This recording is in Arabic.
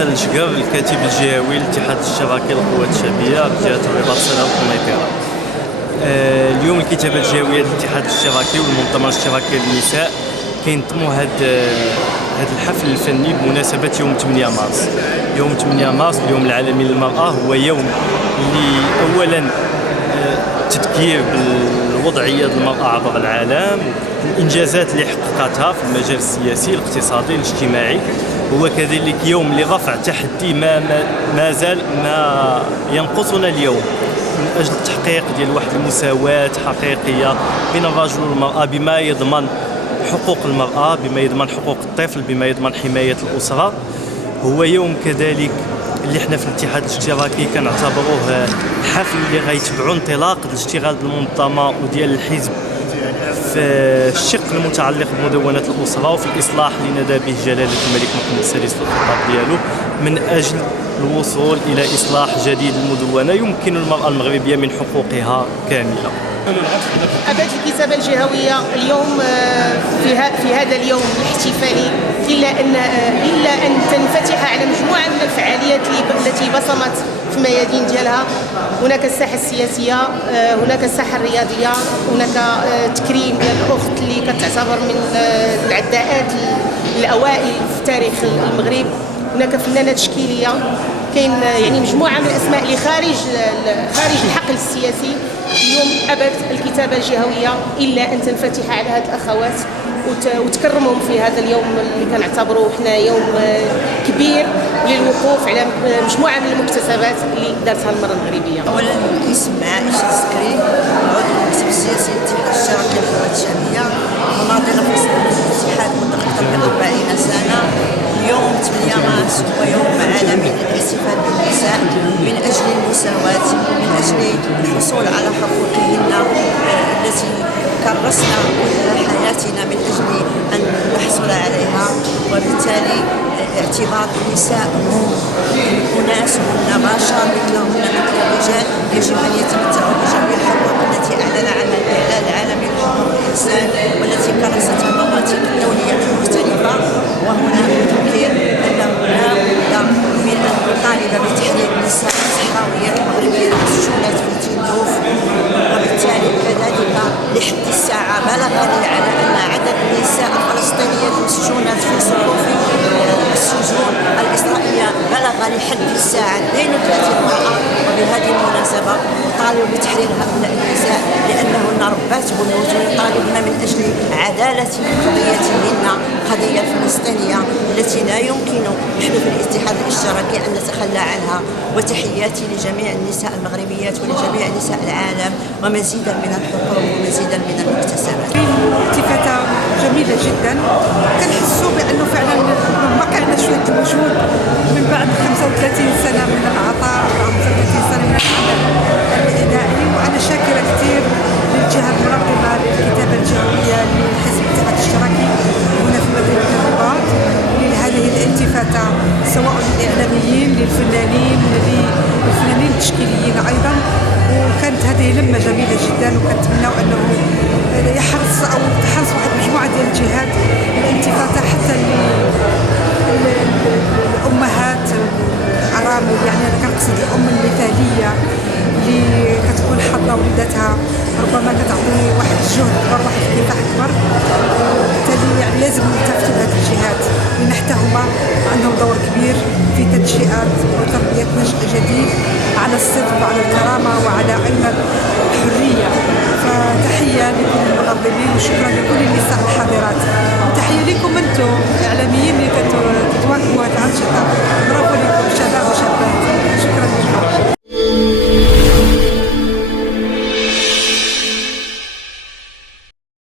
حسن شقر، الكاتب الجهوي للاتحاد الاشتراكي للقوات الشعبيه بجهه الرباط الصناعي والقنيطره. اليوم الكتابه الجهويه للاتحاد الاشتراكي والمنظمه الاشتراكيه للنساء كينظموا هذا الحفل الفني بمناسبه يوم 8 مارس. يوم 8 مارس اليوم العالمي للمراه هو يوم اللي اولا تذكير بالوضعيه المراه عبر العالم، الانجازات اللي حققتها في المجال السياسي الاقتصادي الاجتماعي. هو كذلك يوم لرفع تحدي ما زال ما ينقصنا اليوم من اجل التحقيق ديال واحد المساواة حقيقية بين الرجل والمرأة، بما يضمن حقوق المرأة، بما يضمن حقوق الطفل، بما يضمن حماية الأسرة. هو يوم كذلك اللي حنا في الاتحاد الاشتراكي كنعتبروه حفل اللي غيتبعوا انطلاق الاشتغال ديال المنظمة وديال الحزب في الشق المتعلق بمدونة الأسرة وفي الإصلاح اللي نادى به جلالة الملك محمد السادس في الخطاب ديالو من أجل الوصول إلى إصلاح جديد المدونة يمكن المرأة المغربية من حقوقها كاملة. أبت الكتابة الجهوية اليوم في هذا اليوم الاحتفالي إلا أن تنفتح على مجموعة من الفعاليات التي بصمت في الميادين ديالها. هناك الساحة السياسية، هناك الساحة الرياضية، هناك تكريم ديال الأخت اللي كتعتبر من العداءات الأوائل في تاريخ المغرب. هناك فنانة تشكيلية، كاين يعني مجموعة من الأسماء اللي خارج الحقل السياسي. اليوم أبت الكتابة الجهوية إلا أن تنفتح على هذه الأخوات وتكرمهم في هذا اليوم اللي كنعتبروه حنا يوم كبير للوقوف على مجموعة من المكتسبات اللي دارتها المرأة المغربية. أولا اسم عائشة السكري، عضو المكتب السياسي للاتحاد الاشتراكي للقوات الشعبية، مناضلة في الاتحاد منذ أكثر من 40 سنة. اليوم 8 مارس هو يوم عالمي للاحتفال بالنساء من أجل المساواة، من أجل الحصول على حقوقهن التي كرسنا حياتنا من أجل أن نحصل عليها. وبالتالي اعتبار النساء هم أناس، هن بشر مثلهم مثل الرجال، يجب أن يتمتعوا بجميع الحقوق التي أعلن عنها الإعلان العالمي لحقوق الإنسان والتي كرستها المواثيق الدولية المختلفة. وهنا نذكر أنه لا بد من أن نطالب بتحرير النساء الصحراويات المغربية المسجونات في تندوف. وبالتالي كذلك لحد الساعة بلغني على أن عدد النساء الفلسطينيات المسجونات في صفوف السجون الإسرائيلية بلغ لحد الساعة 32 امرأة. وبهذه المناسبة نطالب بتحرير هؤلاء النساء لأنهن ربات بيوت ويطالبن من أجل عدالة قضيتهن، قضية فلسطينية التي لا يمكن نحن في الاتحاد الاشتراكي أن نتخلى عنها. وتحياتي لجميع النساء المغربيات ولجميع نساء العالم، ومزيدا من الحقوق ومزيدا من المكتسبات. التفاتة جميلة جدا، كنحسوا بأنه فعلا وقعنا شوية الوجود من بعد 35 سنة من العطاء، 35 سنة من العمل الإذاعي. وأنا شاكرة كثير للجهة المنظمة للكتابة الجهوية لحزب الاتحاد الاشتراكي هنا في مدينة الرباط لهذه الالتفاتة، سواء للإعلاميين، للفنانين، للفنانين التشكيليين أيضا. وكانت هذه لمة جميلة جدا، وكنتمناو أنه يحرص أو تحرص واحد مجموعة ديال الجهات الالتفاتة حتى للأمهات الأرامل. يعني أنا كنقصد الأم المثالية اللي كتكون حاضنة وليداتها، ربما كتعطي واحد الجهد أكبر، واحد الكفاح أكبر. وبالتالي يعني لازم نلتفتوا لهذه الجهات لأن حتى هما عندهم دور كبير في تنشئة وتربية نشء جديد على الصدق وعلى الكرامة وعلى أيضا الحرية. فتحية لكل المنظمين وشكرا لكل النساء الحاضرات، وتحية لكم أنتم إعلاميين اللي كتواكبوا هذه الأنشطة. برافو.